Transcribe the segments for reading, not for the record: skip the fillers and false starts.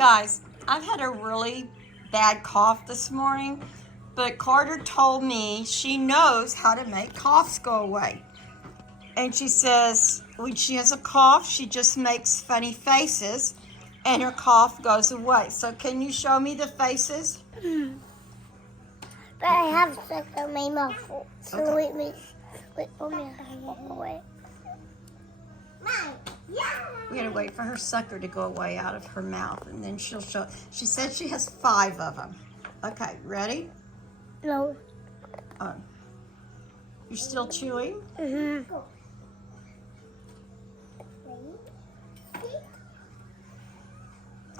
Guys, I've had a really bad cough this morning, but Carter told me she knows how to make coughs go away. And she says when she has a cough, she just makes funny faces and her cough goes away. So can you show me the faces? But I have stuck on my mouth. So Okay. wait for me to walk away. We gotta wait for her sucker to go away out of her mouth, and then she'll show. She said she has 5 of them. Okay, ready? No. Oh. You're still chewing? Mm-hmm.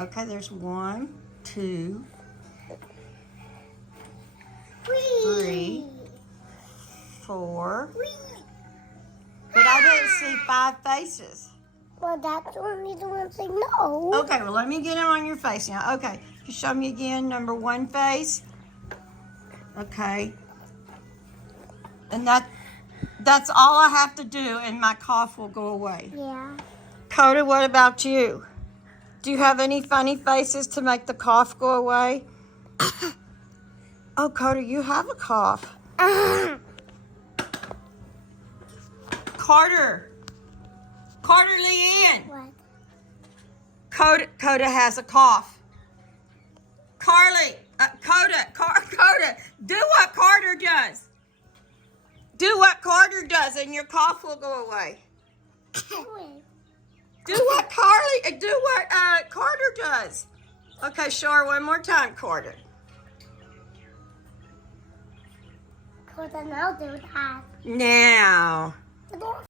Okay, there's 1, 2, 3, 4. But I didn't see 5 faces. Well, that's only the one saying no. Okay, well, let me get them on your face now. Okay, you show me again, number 1 face. Okay. And that's all I have to do, and my cough will go away. Yeah. Coda, what about you? Do you have any funny faces to make the cough go away? Oh, Coda, you have a cough. Carter Leanne. What? Coda has a cough. Carly, Coda, do what Carter does. Do what Carter does, and your cough will go away. Do what Carter does. Okay, show her one more time, Carter. Because I know they would have. Now.